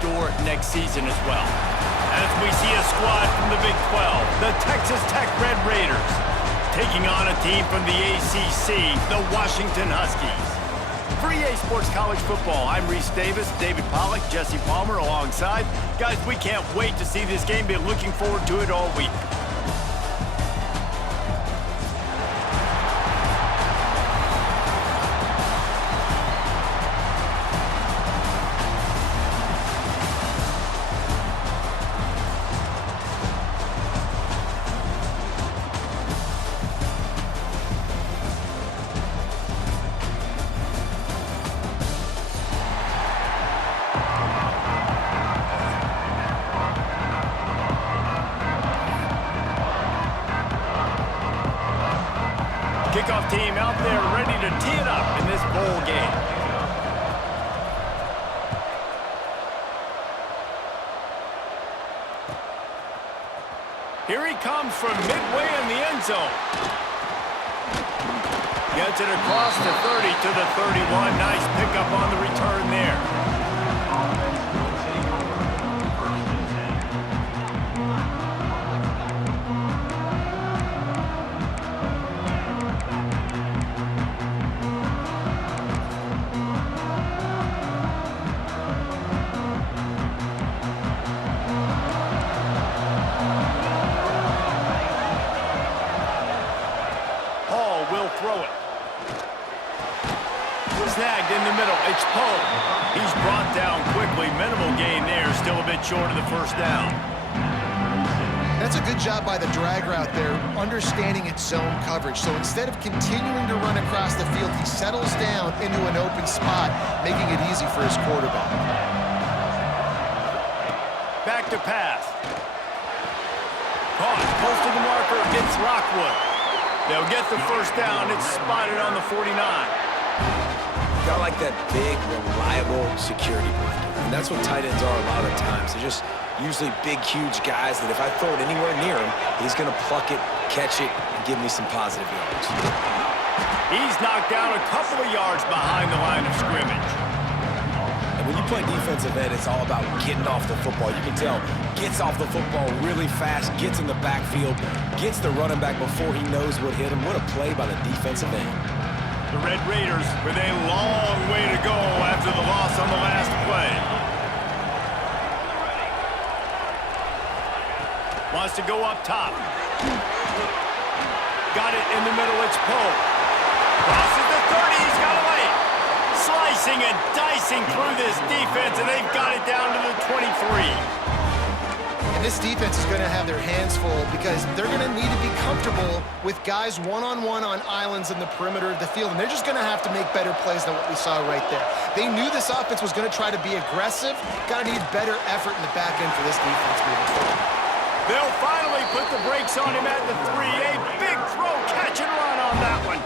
store next season as well. As we see a squad from the Big 12, the Texas Tech Red Raiders, taking on a team from the ACC, the Washington Huskies. For EA Sports College Football, I'm Reese Davis, David Pollack, Jesse Palmer alongside. Guys, we can't wait to see this game. Been looking forward to it all week. Kickoff team out there ready to tee it up in this bowl game. Here he comes from midway in the end zone. Gets it across the 30 to the 31. Nice pickup on the return there. Throw it. Snagged in the middle. It's Poe. He's brought down quickly. Minimal gain there. Still a bit short of the first down. That's a good job by the drag route there, understanding its zone coverage. So instead of continuing to run across the field, he settles down into an open spot, making it easy for his quarterback. Back to pass. Caught. Close to the marker. It's Lockwood. They'll get the first down. It's spotted on the 49. Got like that big, reliable security blanket. And that's what tight ends are a lot of times. They're just usually big, huge guys that if I throw it anywhere near him, he's going to pluck it, catch it, and give me some positive yards. He's knocked down a couple of yards behind the line of scrimmage. And when you play defensive end, it's all about getting off the football. You can tell, gets off the football really fast, gets in the backfield, gets the running back before he knows what hit him. What a play by the defensive end. The Red Raiders with a long way to go after the loss on the last play. Wants to go up top. Got it in the middle, it's Poe. Crosses the 30, he's got a lane. Slicing and dicing through this defense, and they've got it down to the 23. And this defense is going to have their hands full because they're going to need to be comfortable with guys one-on-one on islands in the perimeter of the field, and they're just going to have to make better plays than what we saw right there. They knew this offense was going to try to be aggressive. Got to need better effort in the back end for this defense moving forward. They'll finally put the brakes on him at the 3. A big throw, catch and run on that one.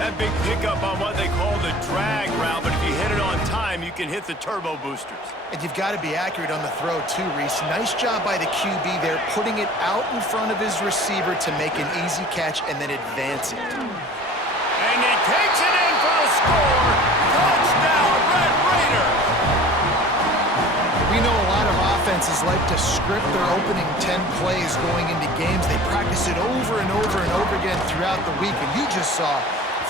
That big pickup on what they call the drag route, but if you hit it on time, you can hit the turbo boosters. And you've got to be accurate on the throw too, Reese. Nice job by the QB there, putting it out in front of his receiver to make an easy catch and then advance it. And he takes it in for a score. Touchdown, Red Raiders! We know a lot of offenses like to script their opening 10 plays going into games. They practice it over and over and over again throughout the week, and you just saw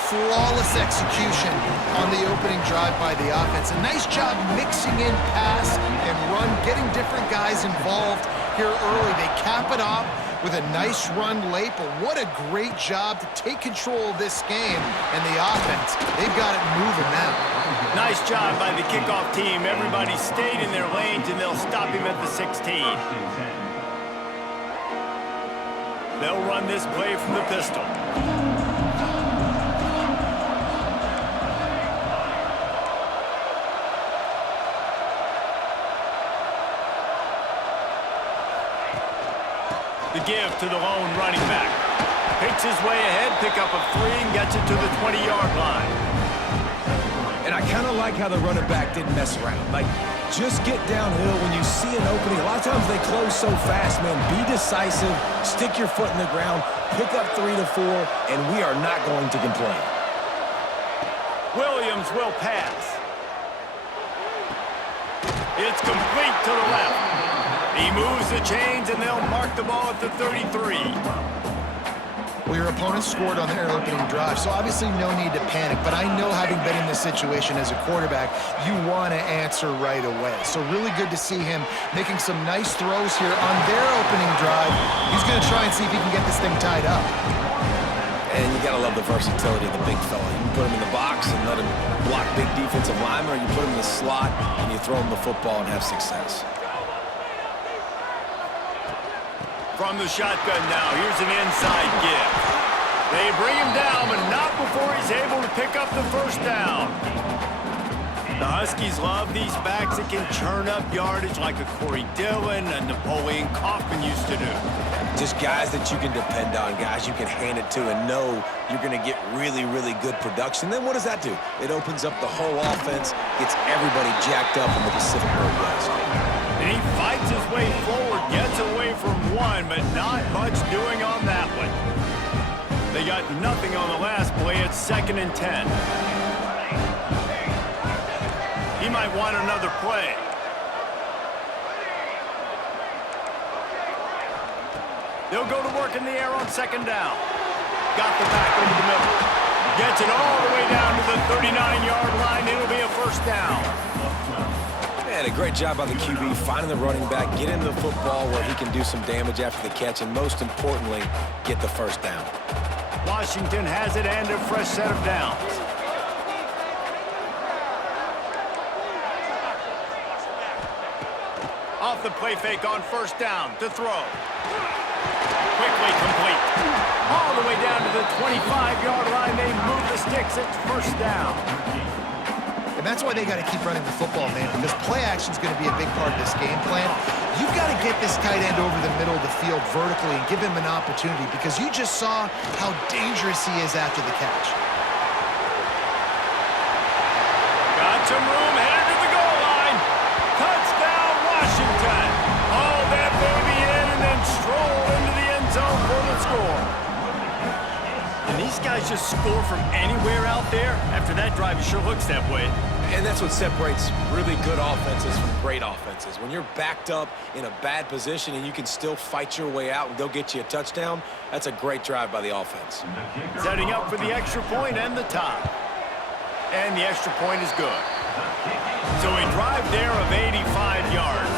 flawless execution on the opening drive by the offense. A nice job mixing in pass and run, getting different guys involved here early. They cap it off with a nice run late, but what a great job to take control of this game. And the offense, they've got it moving now. Nice job by the kickoff team. Everybody stayed in their lanes, and they'll stop him at the 16. They'll run this play from the pistol. The give to the lone running back. Picks his way ahead, pick up a 3, and gets it to the 20-yard line. And I kind of like how the running back didn't mess around. Like, just get downhill when you see an opening. A lot of times they close so fast, man. Be decisive, stick your foot in the ground, pick up 3 to 4, and we are not going to complain. Williams will pass. It's complete to the left. He moves the chains, and they'll mark the ball at the 33. Well, your opponent scored on their opening drive, so obviously no need to panic. But I know, having been in this situation as a quarterback, you want to answer right away. So really good to see him making some nice throws here on their opening drive. He's going to try and see if he can get this thing tied up. And you got to love the versatility of the big fella. You can put him in the box and let him block big defensive linemen, or you put him in the slot and you throw him the football and have success. From the shotgun now, here's an inside give. They bring him down, but not before he's able to pick up the first down. The Huskies love these backs that can churn up yardage like a Corey Dillon and Napoleon Kaufman used to do. Just guys that you can depend on, guys you can hand it to and know you're going to get really, really good production. Then what does that do? It opens up the whole offense, gets everybody jacked up in the Pacific Northwest. And he fights his way forward, gets away from one, but not much doing on that one. They got nothing on the last play. It's 2nd and 10. He might want another play. They'll go to work in the air on 2nd down. Got the back over the middle. Gets it all the way down to the 39-yard line. It'll be a first down. And a great job by the QB finding the running back, get him the football where he can do some damage after the catch, and most importantly, get the first down. Washington has it and a fresh set of downs. Off the play fake on first down to throw. Quickly complete. All the way down to the 25-yard line. They move the sticks. It's first down. And that's why they got to keep running the football, man, because play action is going to be a big part of this game plan. You've got to get this tight end over the middle of the field vertically and give him an opportunity, because you just saw how dangerous he is after the catch. Got some room, headed to the goal line. Touchdown, Washington. Oh, that baby in and then stroll into the end zone for the score. And these guys just score from anywhere out there. After that drive, it sure looks that way. And that's what separates really good offenses from great offenses. When you're backed up in a bad position and you can still fight your way out and go get you a touchdown, that's a great drive by the offense. Setting up for the extra point and the tie. And the extra point is good. So a drive there of 85 yards.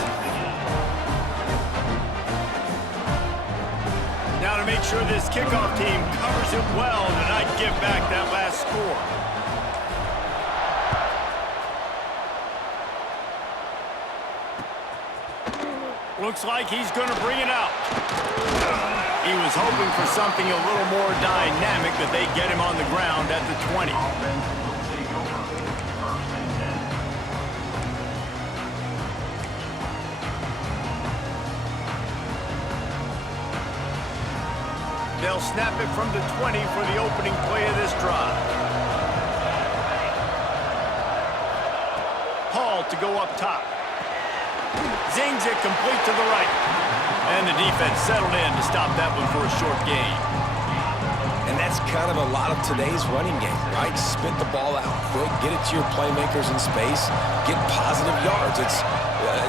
Now to make sure this kickoff team covers it well to not give back that last score. Looks like he's going to bring it out. He was hoping for something a little more dynamic, but they get him on the ground at the 20. They'll snap it from the 20 for the opening play of this drive. Hall to go up top. Zings it complete to the right. And the defense settled in to stop that one for a short gain. And that's kind of a lot of today's running game, right? Spit the ball out quick, get it to your playmakers in space, get positive yards. It's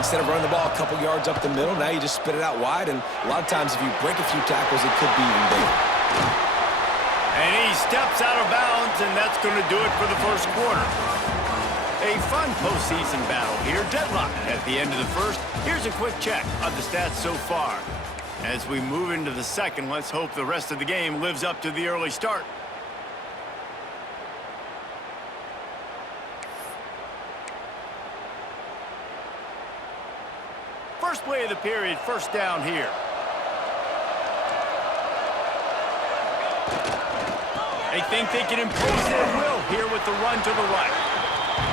instead of running the ball a couple yards up the middle, now you just spit it out wide, and a lot of times if you break a few tackles, it could be even bigger. And he steps out of bounds, and that's going to do it for the first quarter. A fun postseason battle here, deadlock at the end of the first. Here's a quick check of the stats so far. As we move into the second, let's hope the rest of the game lives up to the early start. First play of the period, first down here. They think they can impose their will here with the run to the right.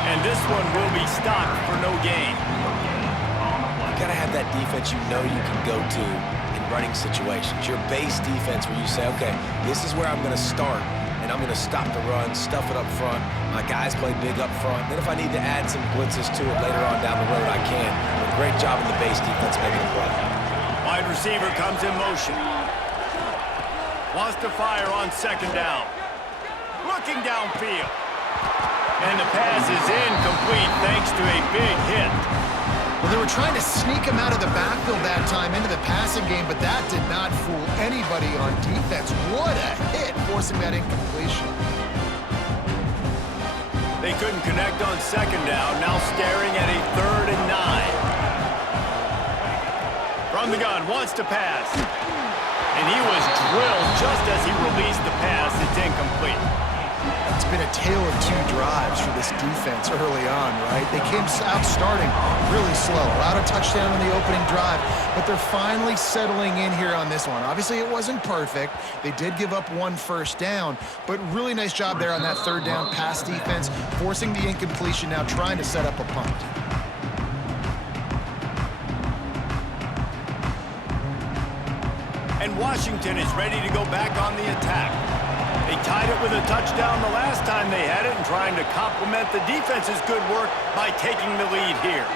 And this one will be stopped for no gain. You got to have that defense you know you can go to in running situations. Your base defense where you say, okay, this is where I'm going to start, and I'm going to stop the run, stuff it up front. My guys play big up front. Then if I need to add some blitzes to it later on down the road, I can. But great job in the base defense making the play. Wide receiver comes in motion. Wants to fire on second down. Looking downfield. And the pass is incomplete thanks to a big hit. Well, they were trying to sneak him out of the backfield that time into the passing game, but that did not fool anybody on defense. What a hit, forcing that incompletion. They couldn't connect on second down, now staring at a 3rd and 9. From the gun, wants to pass. And he was drilled just as he released the pass. It's incomplete. It's been a tale of 2 drives for this defense early on, right? They came out starting really slow, allowed a touchdown on the opening drive, but they're finally settling in here on this one. Obviously, it wasn't perfect. They did give up 1 first down, but really nice job there on that 3rd down pass defense, forcing the incompletion, now trying to set up a punt. And Washington is ready to go back on the attack. They tied it with a touchdown the last time they had it and trying to complement the defense's good work by taking the lead here.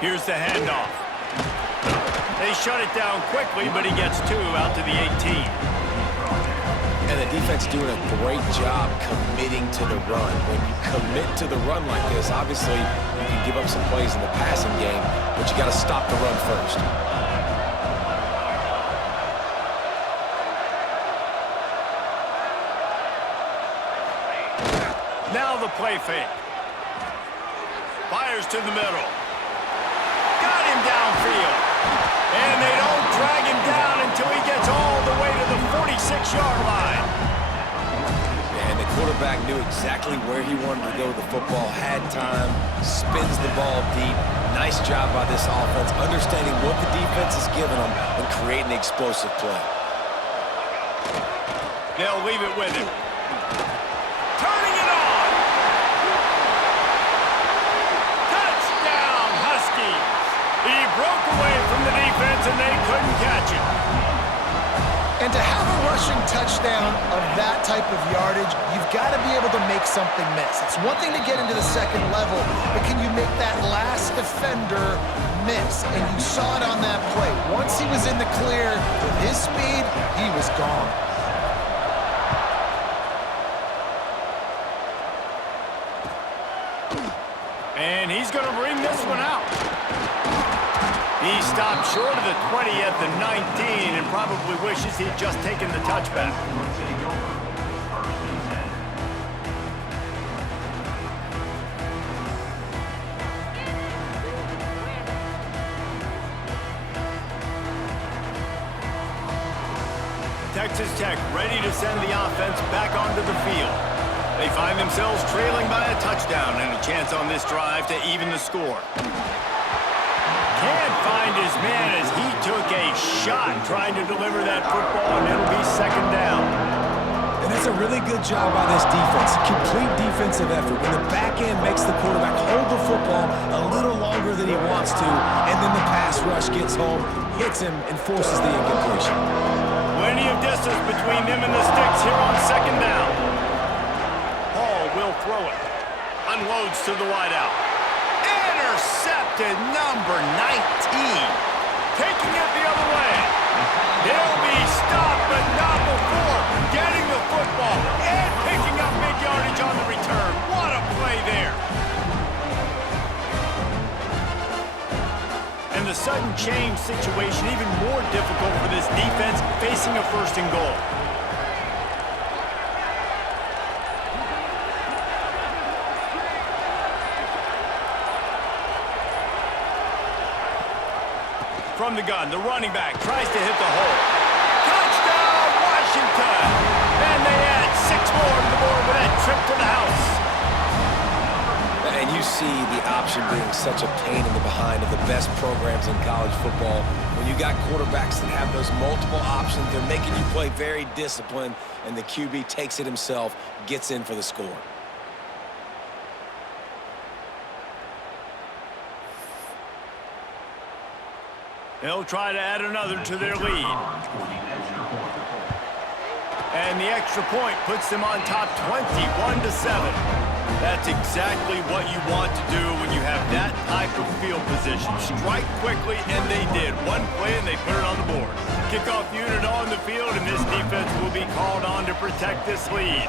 Here's the handoff. They shut it down quickly, but he gets 2 out to the 18. And the defense doing a great job committing to the run. When you commit to the run like this, obviously you can give up some plays in the passing game, but you got to stop the run first. Now the play fake. Fires to the middle. Got him downfield. And they don't drag him down until he gets all the way to the 46-yard line. And the quarterback knew exactly where he wanted to go with the football, had time, spins the ball deep. Nice job by this offense, understanding what the defense is giving them and creating the explosive play. They'll leave it with him. Turning it on. Touchdown, Huskies. He broke away from the defense and they couldn't catch him. And to have a rushing touchdown of that type of yardage, you've got to be able to make something miss. It's one thing to get into the second level, but can you make that last defender miss? And you saw it on that play. Once he was in the clear with his speed, he was gone. And he's going to bring this one out. He stopped short of the 20 at the 19 and probably wishes he'd just taken the touchback. Texas Tech ready to send the offense back onto the field. They find themselves trailing by a touchdown and a chance on this drive to even the score. Can't find his man as he took a shot trying to deliver that football, and it'll be second down. And that's a really good job by this defense. Complete defensive effort. When the back end makes the quarterback hold the football a little longer than he wants to, and then the pass rush gets home, hits him, and forces the incompletion. Plenty of distance between them and the sticks here on second down. Hall will throw it. Unloads to the wideout. Intercepted, number 19. Taking it the other way. He'll be stopped, but not before getting the football and picking up big yardage on the return. What a play there. And the sudden change situation even more difficult for this defense facing a 1st and goal. From the gun, the running back tries to hit the hole. Touchdown, Washington! And they add 6 more to the board with that trip to the house. And you see the option being such a pain in the behind of the best programs in college football. When you got quarterbacks that have those multiple options, they're making you play very disciplined, and the QB takes it himself, gets in for the score. They'll try to add another to their lead. And the extra point puts them on top 21-7. That's exactly what you want to do when you have that type of field position. Strike quickly, and they did. One play, and they put it on the board. Kickoff unit on the field, and this defense will be called on to protect this lead.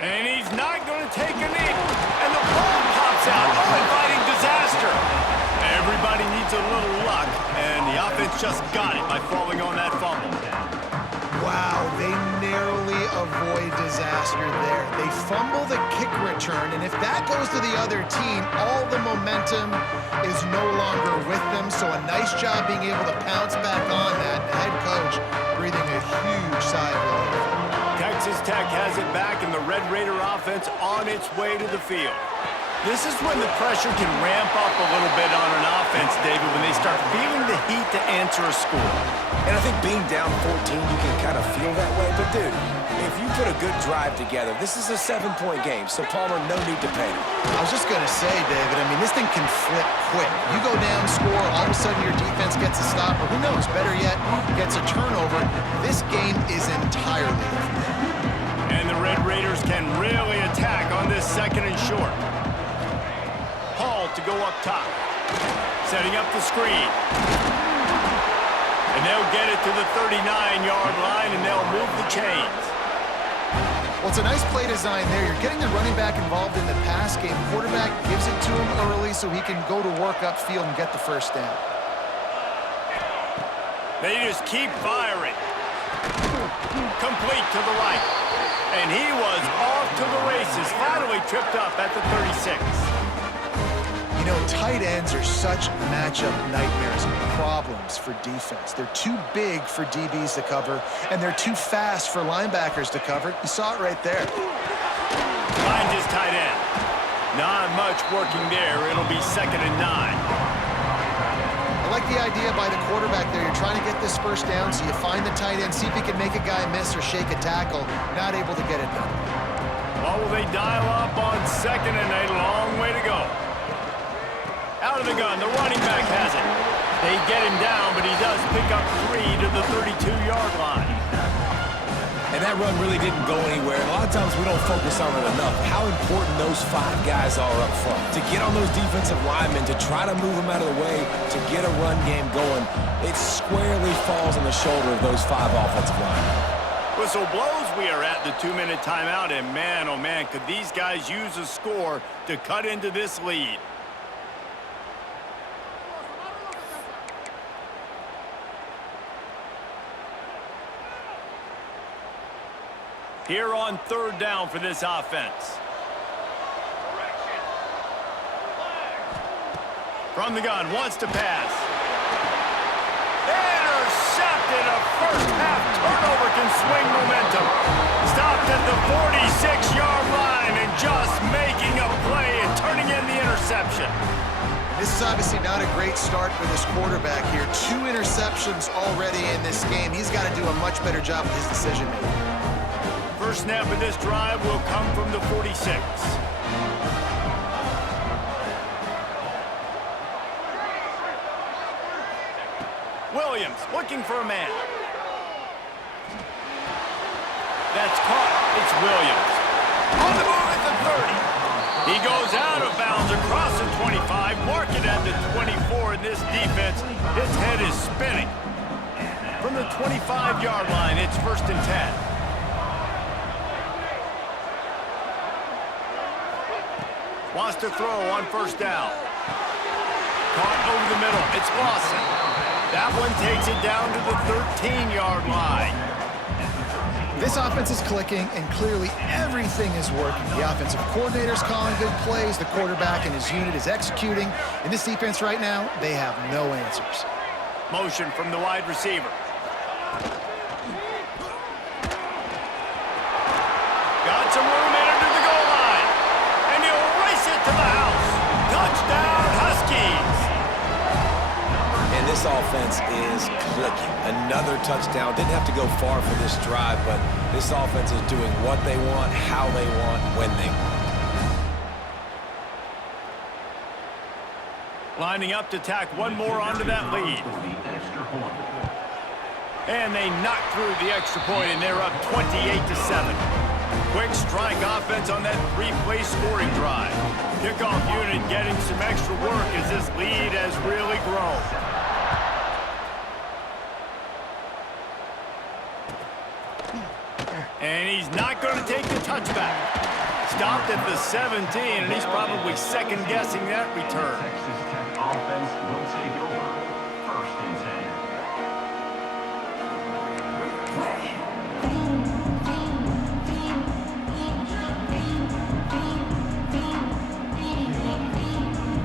And he's not going to take a knee. And the ball pops out. Oh, inviting disaster. Everybody needs a little luck, and the offense just got it by falling on that fumble. Wow, they narrowly avoid disaster there. They fumble the kick return, and if that goes to the other team, all the momentum is no longer with them. So a nice job being able to pounce back on that. The head coach breathing a huge sigh of relief. Texas Tech has it back, and the Red Raider offense on its way to the field. This is when the pressure can ramp up a little bit on an offense, David, when they start feeling the heat to answer a score. And I think being down 14, you can kind of feel that way. But, dude, if you put a good drive together, this is a 7-point game, so Palmer, no need to panic. I was just going to say, David, I mean, this thing can flip quick. You go down, score, all of a sudden your defense gets a stop, or who knows, better yet, gets a turnover. This game is entirely different. And the Red Raiders can really attack on this 2nd and short. Hall to go up top. Setting up the screen. And they'll get it to the 39-yard line, and they'll move the chains. Well, it's a nice play design there. You're getting the running back involved in the pass game. Quarterback gives it to him early so he can go to work upfield and get the first down. They just keep firing. Complete to the right. And he was off to the races, finally tripped up at the 36. You know, tight ends are such matchup nightmares and problems for defense. They're too big for DBs to cover, and they're too fast for linebackers to cover. You saw it right there. Finds his tight end. Not much working there. It'll be 2nd and 9. I like the idea by the quarterback there. You're trying to get this first down, so you find the tight end, see if he can make a guy miss or shake a tackle. Not able to get it done. Well, will they dial up on 2nd and a long way to go? Out of the gun, the running back has it. They get him down, but he does pick up 3 to the 32-yard line. And that run really didn't go anywhere. A lot of times we don't focus on it enough, how important those 5 guys are up front. To get on those defensive linemen, to try to move them out of the way, to get a run game going, it squarely falls on the shoulder of those 5 offensive linemen. Whistle blows, we are at the 2-minute timeout, and man, oh man, could these guys use a score to cut into this lead. Here on 3rd down for this offense. From the gun, wants to pass. Intercepted. A first-half turnover can swing momentum. Stopped at the 46-yard line and just making a play and turning in the interception. This is obviously not a great start for this quarterback here. 2 interceptions already in this game. He's got to do a much better job with his decision-making. First snap of this drive will come from the 46. Williams looking for a man. That's caught. It's Williams. On the move at the 30. He goes out of bounds across the 25. Mark it at the 24 in this defense. His head is spinning. From the 25-yard line, it's 1st and 10. Wants to throw on 1st down. Caught over the middle. It's Lawson. That one takes it down to the 13-yard line. This offense is clicking, and clearly everything is working. The offensive coordinator's calling good plays. The quarterback and his unit is executing. In this defense right now, they have no answers. Motion from the wide receiver. Got some room entered to the goal line. And he'll race it to the house. Touchdown, Huskies. And this offense is clicking. Another touchdown. Didn't have to go far for this drive, but this offense is doing what they want, how they want, when they want. Lining up to tack one more onto that lead. And they knock through the extra point, and they're up 28-7. Quick strike offense on that 3-play scoring drive. Kickoff unit getting some extra work as this lead has really grown. And he's not going to take the touchback. Stopped at the 17, and he's probably second-guessing that return. Texas Tech offense will take over. First and 10.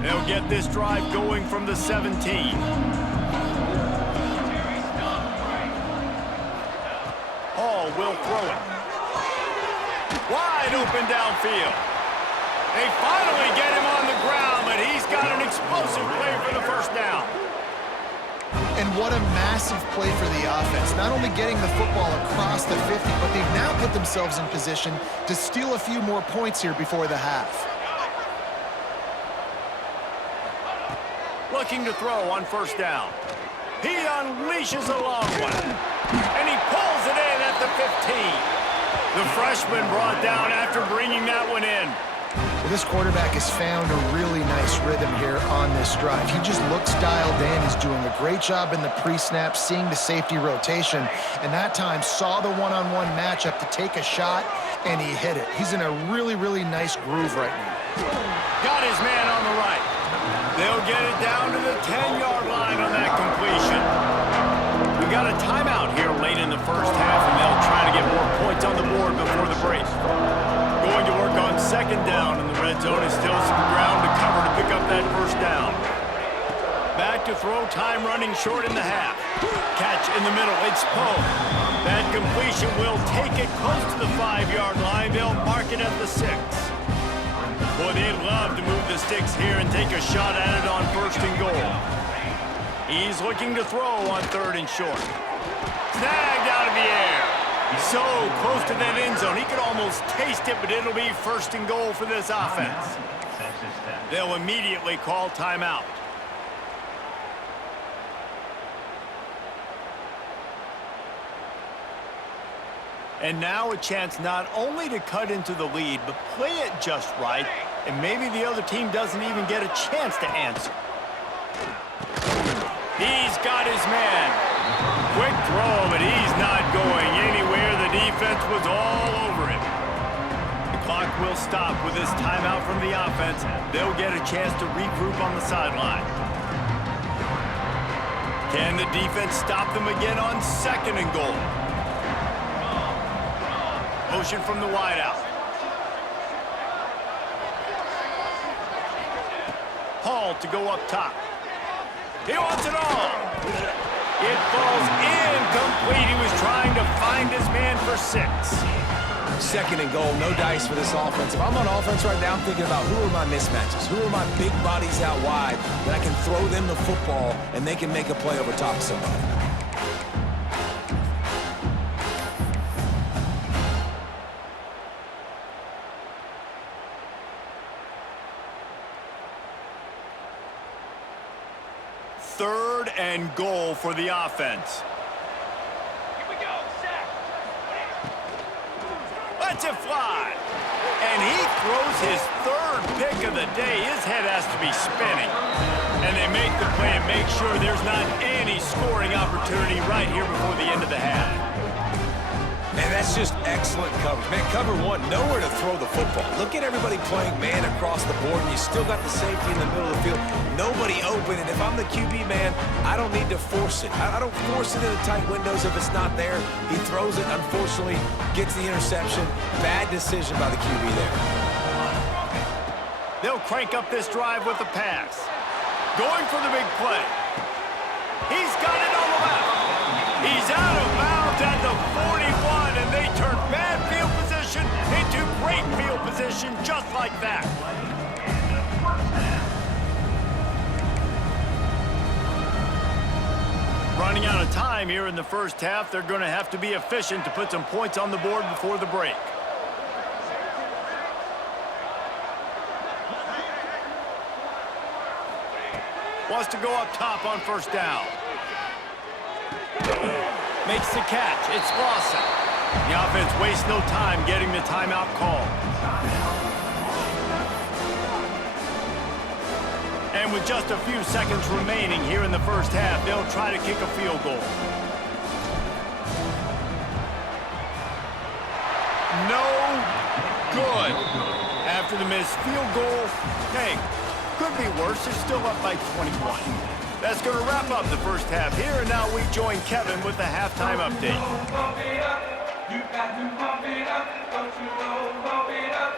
They'll get this drive going from the 17. Hall will throw it. Wide open downfield. They finally get him on the ground, but he's got an explosive play for the first down. And what a massive play for the offense. Not only getting the football across the 50, but they've now put themselves in position to steal a few more points here before the half. Looking to throw on first down. He unleashes a long one. And he pulls it in at the 15. The freshman brought down after bringing that one in. Well, this quarterback has found a really nice rhythm here on this drive. He just looks dialed in. He's doing a great job in the pre-snap, seeing the safety rotation, and that time saw the one-on-one matchup to take a shot, and he hit it. He's in a really, really nice groove right now. Got his man on the right. They'll get it down to the 10-yard line on that completion. We got a timeout here late in the first half, and they'll try to get more points on the board before the break. Going to work on second down in the red zone is still some ground to cover to pick up that first down. Back to throw, time running short in the half. Catch in the middle, it's Poe. That completion will take it close to the 5-yard line. They'll mark it at the 6. Boy, they'd love to move the sticks here and take a shot at it on first and goal. He's looking to throw on third and short. Snagged out of the air. So close to that end zone. He could almost taste it, but it'll be first and goal for this offense. They'll immediately call timeout. And now a chance not only to cut into the lead, but play it just right, and maybe the other team doesn't even get a chance to answer. He's got his man. Quick throw, but he's not going anywhere. The defense was all over him. The clock will stop with this timeout from the offense. They'll get a chance to regroup on the sideline. Can the defense stop them again on second and goal? Motion from the wideout. Hall to go up top. He wants it all. It falls incomplete. He was trying to find his man for 6. Second and goal, no dice for this offense. If I'm on offense right now, I'm thinking about who are my mismatches? Who are my big bodies out wide that I can throw them the football and they can make a play over top of somebody. Third and goal for the offense. Here we go, set. Lets it fly. And he throws his third pick of the day. His head has to be spinning. And they make the play and make sure there's not any scoring opportunity right here before the end of the half. Man, that's just excellent coverage. Man, cover one, nowhere to throw the football. Look at everybody playing man across the board, and you still got the safety in the middle of the field. Nobody open, and if I'm the QB, man, I don't need to force it. I don't force it into tight windows if it's not there. He throws it, unfortunately, gets the interception. Bad decision by the QB there. They'll crank up this drive with a pass. Going for the big play. He's got it on the left. He's out of bounds at the 41, and they turn bad field position into great field position just like that. Running out of time here in the first half, they're going to have to be efficient to put some points on the board before the break. Wants to go up top on first down. Makes the catch. It's Lawson. The offense wastes no time getting the timeout call. And with just a few seconds remaining here in the first half, they'll try to kick a field goal. No good. After the missed field goal, hey, could be worse. They're still up by 21. That's going to wrap up the first half here, and now we join Kevin with the halftime update.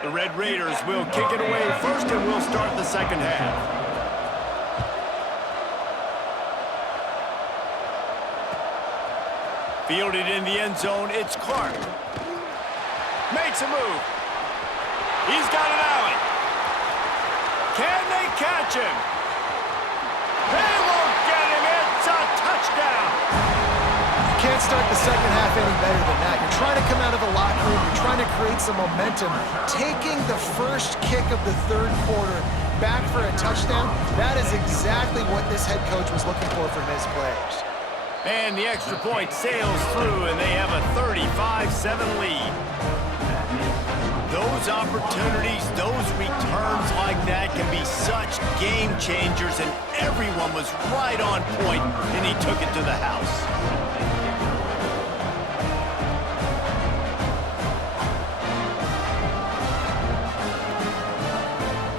The Red Raiders will kick it away first, and we'll start the second half. Fielded in the end zone, it's Clark. Makes a move. He's got an alley. Can they catch him? They won't get him. It's a touchdown. You can't start the second half any better than that. You're trying to come out of the locker room. You're trying to create some momentum. Taking the first kick of the third quarter back for a touchdown, that is exactly what this head coach was looking for from his players. And the extra point sails through, and they have a 35-7 lead. Those opportunities, those returns like that can be such game changers, and everyone was right on point, and he took it to the house.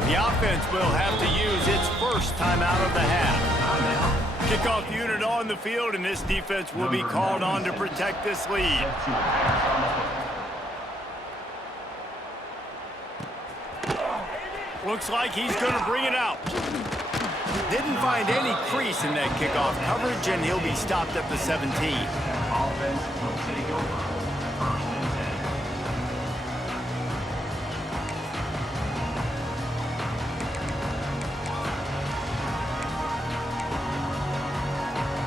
The offense will have to use its first timeout of the half. Kickoff unit on the field, and this defense will be called on to protect this lead. Looks like he's going to bring it out. Didn't find any crease in that kickoff coverage, and he'll be stopped at the 17. Offense will take over. First and 10.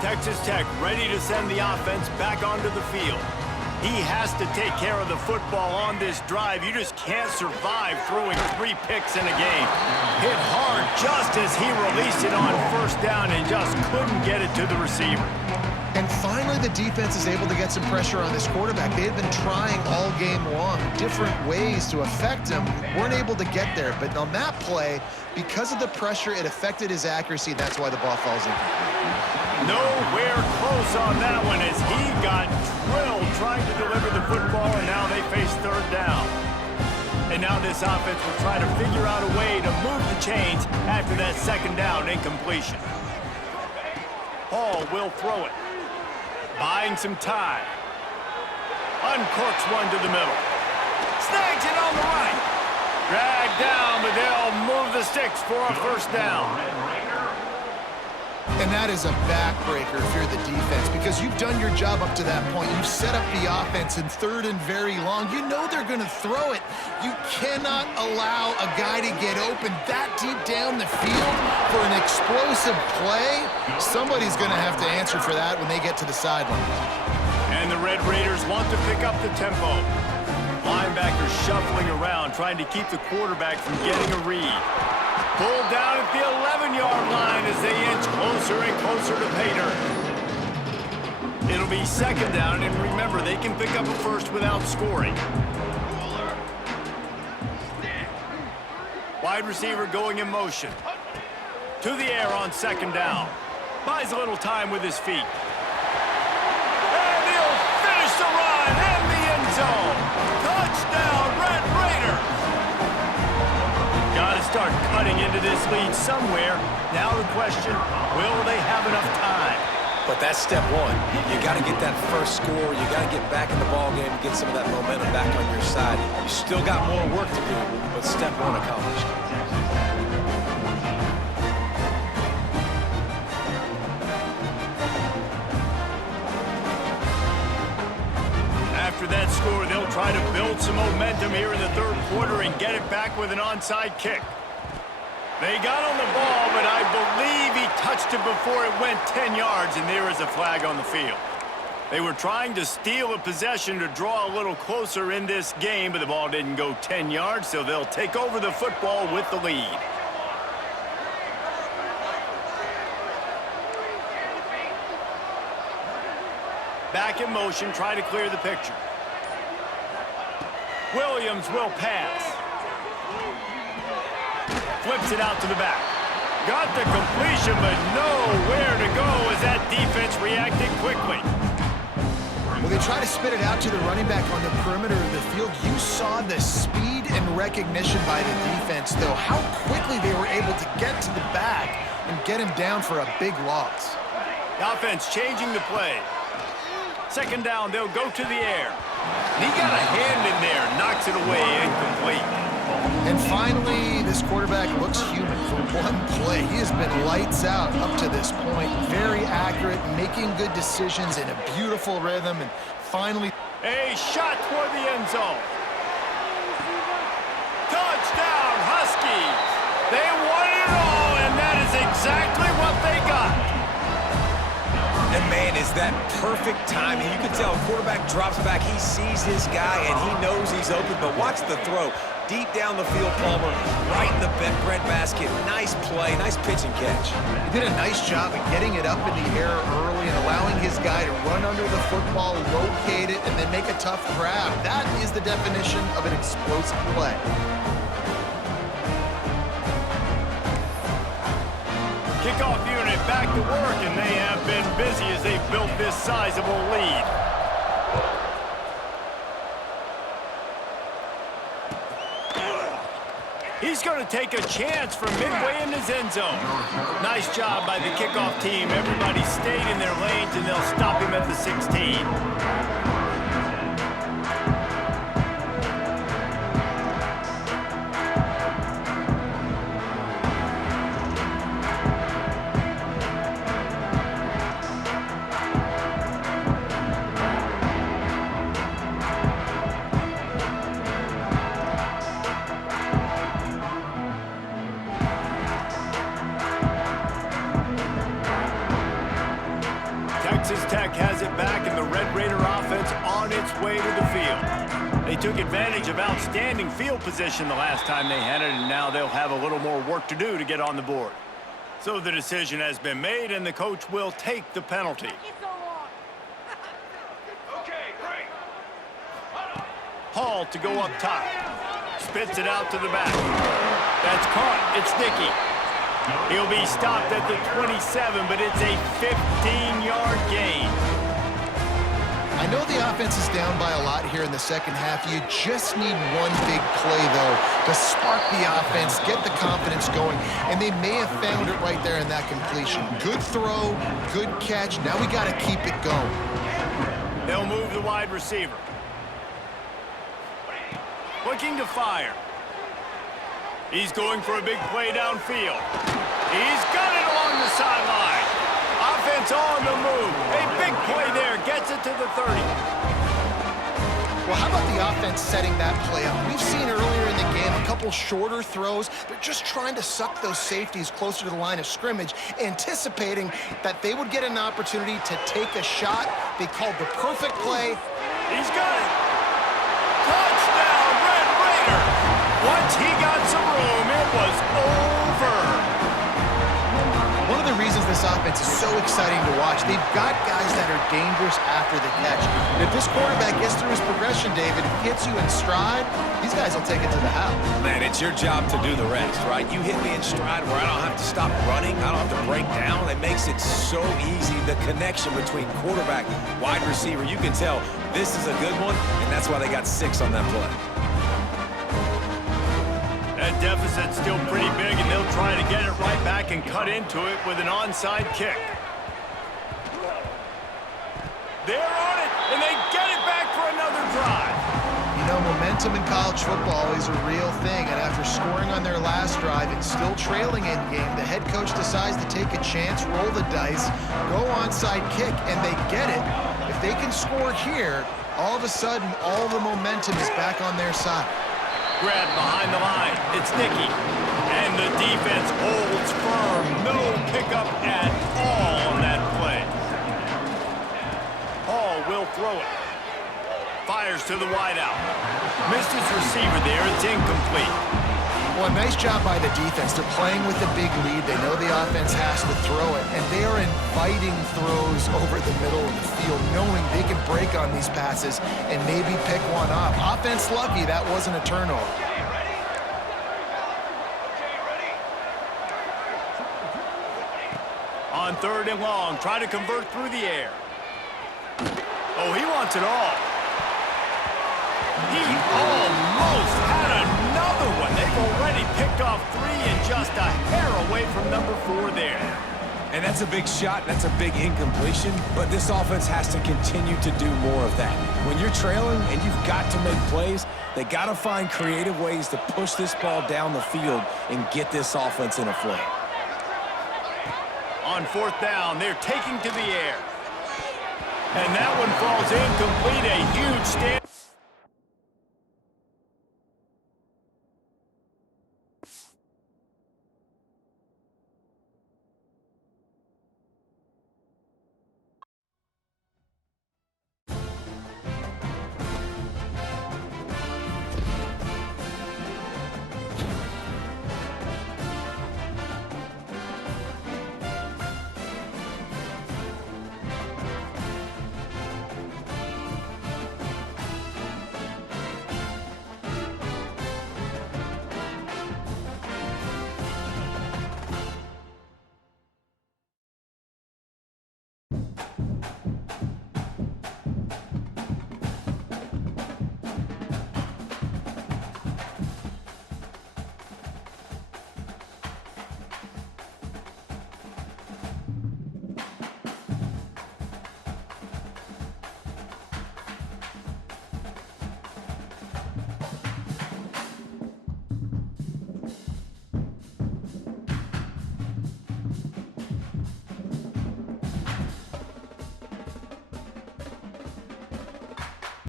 Texas Tech ready to send the offense back onto the field. He has to take care of the football on this drive. You just can't survive throwing 3 picks in a game. Hit hard just as he released it on first down and just couldn't get it to the receiver. And finally, the defense is able to get some pressure on this quarterback. They had been trying all game long different ways to affect him. Weren't able to get there. But on that play, because of the pressure, it affected his accuracy. That's why the ball falls incomplete. Nowhere close on that one as he got drilled trying to deliver the football, and now they face third down. And now this offense will try to figure out a way to move the chains after that second down incompletion. Hall will throw it. Buying some time. Uncorks one to the middle. Snags it on the right. Dragged down, but they'll move the sticks for a first down. And that is a backbreaker if you're the defense, because you've done your job up to that point. You've set up the offense in third and very long. You know they're going to throw it. You cannot allow a guy to get open that deep down the field for an explosive play. Somebody's going to have to answer for that when they get to the sideline. And the Red Raiders want to pick up the tempo. Linebackers shuffling around, trying to keep the quarterback from getting a read. Pulled down at the 11-yard line as they inch closer and closer to pay dirt. It'll be second down, and remember, they can pick up a first without scoring. Wide receiver going in motion. To the air on second down. Buys a little time with his feet. And he'll finish the run in the end zone. Touchdown, Red Raiders! Got to start cutting into this lead somewhere. Now the question, will they have enough time? But that's step one. You got to get that first score. You got to get back in the ball game and get some of that momentum back on your side. You still got more work to do, but step one accomplished. After that score, they'll try to build some momentum here in the third quarter and get it back with an onside kick. They got on the ball, but I believe he touched it before it went 10 yards, and there is a flag on the field. They were trying to steal a possession to draw a little closer in this game, but the ball didn't go 10 yards, so they'll take over the football with the lead. Back in motion, try to clear the picture. Williams will pass. Flips it out to the back. Got the completion, but nowhere to go as that defense reacted quickly. Well, they try to spit it out to the running back on the perimeter of the field. You saw the speed and recognition by the defense, though. How quickly they were able to get to the back and get him down for a big loss. The offense changing the play. Second down, they'll go to the air. And he got a hand in there, knocks it away, incomplete. And finally, this quarterback looks human for one play. He has been lights out up to this point. Very accurate, making good decisions in a beautiful rhythm, and finally... A shot toward the end zone. Touchdown, Huskies! They won it all, and that is exactly what they got. And man, is that perfect timing. You can tell a quarterback drops back, he sees his guy, and he knows he's open, but watch the throw. Deep down the field, Palmer, right in the breadbasket. Nice play, nice pitch and catch. He did a nice job of getting it up in the air early and allowing his guy to run under the football, locate it, and then make a tough grab. That is the definition of an explosive play. Kickoff unit back to work, and they have been busy as they've built this sizable lead. He's going to take a chance from midway in his end zone. Nice job by the kickoff team. Everybody stayed in their lanes, and they'll stop him at the 16. Texas Tech has it back, and the Red Raider offense on its way to the field. They took advantage of outstanding field position the last time they had it, and now they'll have a little more work to do to get on the board. So the decision has been made, and the coach will take the penalty. Hall to go up top. Spits it out to the back. That's caught. It's Dickey. He'll be stopped at the 27, but it's a 15-yard gain. I know the offense is down by a lot here in the second half. You just need one big play, though, to spark the offense, get the confidence going, and they may have found it right there in that completion. Good throw, good catch. Now we got to keep it going. They'll move the wide receiver. Looking to fire. He's going for a big play downfield. He's got it along the sideline. Offense on the move. A big play there. Gets it to the 30. Well, how about the offense setting that play up? We've seen earlier in the game a couple shorter throws, but just trying to suck those safeties closer to the line of scrimmage, anticipating that they would get an opportunity to take a shot. They called the perfect play. He's got it. Touchdown, Red Raiders. Once he got some room, it was over. One of the reasons this offense is so exciting to watch, they've got guys that are dangerous after the catch. And if this quarterback gets through his progression, David, hits you in stride, these guys will take it to the house. Man, it's your job to do the rest, right? You hit me in stride where I don't have to stop running. I don't have to break down. It makes it so easy. The connection between quarterback, wide receiver, you can tell this is a good one, and that's why they got 6 on that play. That deficit's still pretty big, and they'll try to get it right back and cut into it with an onside kick. They're on it, and they get it back for another drive. You know, momentum in college football is a real thing, and after scoring on their last drive and still trailing in game, the head coach decides to take a chance, roll the dice, go onside kick, and they get it. If they can score here, all of a sudden, all the momentum is back on their side. Grab behind the line. It's Dickey. And the defense holds firm. No pickup at all on that play. Hall will throw it. Fires to the wideout. Missed his receiver there. It's incomplete. Well, nice job by the defense. They're playing with a big lead. They know the offense has to throw it, and they are inviting throws over the middle of the field, knowing they can break on these passes and maybe pick one off. Offense lucky that wasn't a turnover. On 3rd and long, try to convert through the air. Oh, he wants it all. He almost had another one. They've already picked off 3 and just a hair away from number 4 there. And that's a big shot, that's a big incompletion, but this offense has to continue to do more of that. When you're trailing and you've got to make plays, they got to find creative ways to push this ball down the field and get this offense in a flow. On 4th down, they're taking to the air. And that one falls incomplete, a huge stand.